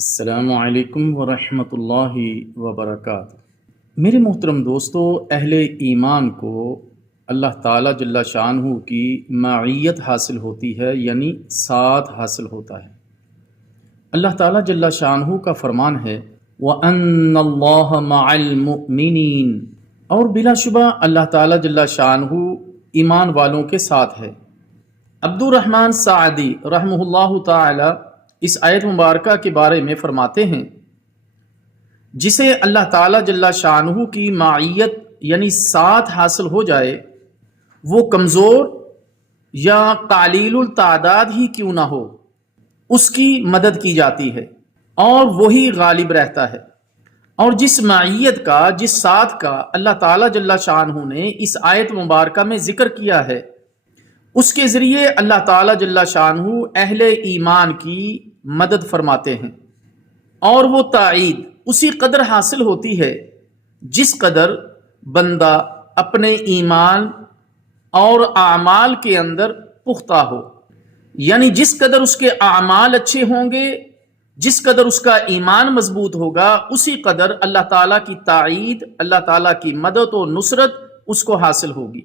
السلام علیکم ورحمۃ اللہ وبرکاتہ۔ میرے محترم دوستو، اہل ایمان کو اللہ تعالیٰ جل شانہ کی معیت حاصل ہوتی ہے، یعنی ساتھ حاصل ہوتا ہے۔ اللہ تعالیٰ جل شانہ کا فرمان ہے وَأَنَّ اللَّهَ مَعَ الْمُؤْمِنِينَ، اور بلا شبہ اللہ تعالیٰ جل شانہ ایمان والوں کے ساتھ ہے۔ عبد الرحمن سعدی رحمہ اللہ تعالی اس آیت مبارکہ کے بارے میں فرماتے ہیں، جسے اللہ تعالیٰ جل شانہ کی معیت یعنی ساتھ حاصل ہو جائے، وہ کمزور یا قلیل التعداد ہی کیوں نہ ہو، اس کی مدد کی جاتی ہے اور وہی غالب رہتا ہے۔ اور جس معیت کا، جس ساتھ کا اللہ تعالیٰ جل شانہ نے اس آیت مبارکہ میں ذکر کیا ہے، اس کے ذریعے اللہ تعالیٰ جل شانہ اہل ایمان کی مدد فرماتے ہیں، اور وہ تائید اسی قدر حاصل ہوتی ہے جس قدر بندہ اپنے ایمان اور اعمال کے اندر پختہ ہو، یعنی جس قدر اس کے اعمال اچھے ہوں گے، جس قدر اس کا ایمان مضبوط ہوگا، اسی قدر اللہ تعالیٰ کی تائید، اللہ تعالیٰ کی مدد و نصرت اس کو حاصل ہوگی۔